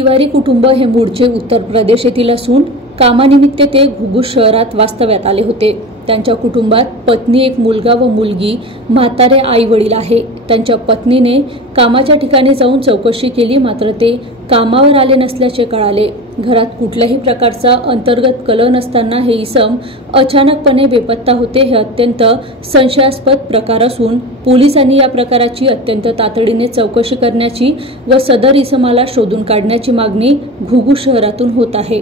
तिवारी कुटुंब हे मूळचे उत्तर प्रदेश येथील असून कामानिमित्त ते घुगुस शहरात वास्तव्यात आले होते। त्यांच्या कुटुंबात पत्नी, एक मुलगा व मुलगी, म्हातारे आई वडील आहे। त्यांच्या पत्नीने कामाच्या ठिकाणी जाऊन चौकशी केली, मात्र ते कामावर आले नसल्याचे कळाले। घरात कुठल्याही प्रकारचा अंतर्गत कलह नसताना हे इसम अचानकपणे बेपत्ता होते। हे अत्यंत संशयास्पद प्रकार असून पोलिसांनी या प्रकाराची अत्यंत तातडीने चौकशी करण्याची व सदर इसमाला शोधून काढण्याची मागणी घुगुस शहरातून होत आहे।